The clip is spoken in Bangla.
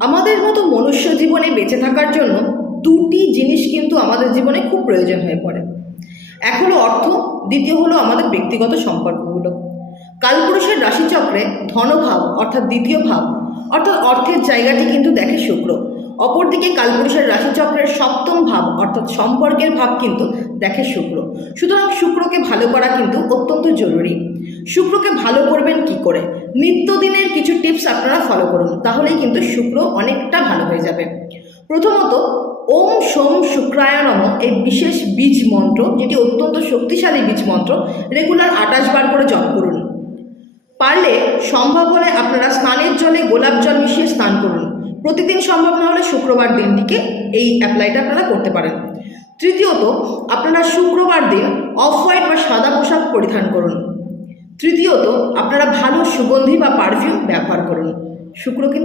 আমাদের মতো মনুষ্য জীবনে বেঁচে থাকার জন্য দুটি জিনিস কিন্তু আমাদের জীবনে খুব প্রয়োজন হয়ে পড়ে। এক হলো অর্থ, দ্বিতীয় হলো আমাদের ব্যক্তিগত সম্পর্কগুলো। কালপুরুষের রাশিচক্রে ধনভাব অর্থাৎ দ্বিতীয় ভাব অর্থাৎ অর্থের জায়গাটি কিন্তু দেখে শুক্র। অপরদিকে কালপুরুষের রাশিচক্রের সপ্তম ভাব অর্থাৎ সম্পর্কের ভাব কিন্তু দেখে শুক্র। সুতরাং শুক্রকে ভালো করা কিন্তু অত্যন্ত জরুরি। শুক্রকে ভালো করবেন কি করে? নিত্যদিনের কিছু টিপস আপনারা ফলো করুন, তাহলেই কিন্তু শুক্র অনেকটা ভালো হয়ে যাবে। প্রথমত, ওম সোম শুক্রায় নমঃ এই বিশেষ বীজ মন্ত্র, যেটি অত্যন্ত শক্তিশালী বীজ মন্ত্র, রেগুলার 28 বার করে জপ করুন। পারলে সম্ভব হলে আপনারা স্নানের জলে গোলাপ জল মিশিয়ে স্নান করুন। প্রতিদিন সম্ভব না হলে শুক্রবার দিনটিকে এই অ্যাপ্লাইটা আপনারা করতে পারেন। তৃতীয়ত, আপনারা শুক্রবার দিন অফ হোয়াইট বা সাদা পোশাক পরিধান করুন। তৃতীয়ত, আপনারা ভালো সুগন্ধি বা পারফিউম ব্যবহার করুন। শুক্র কিন্তু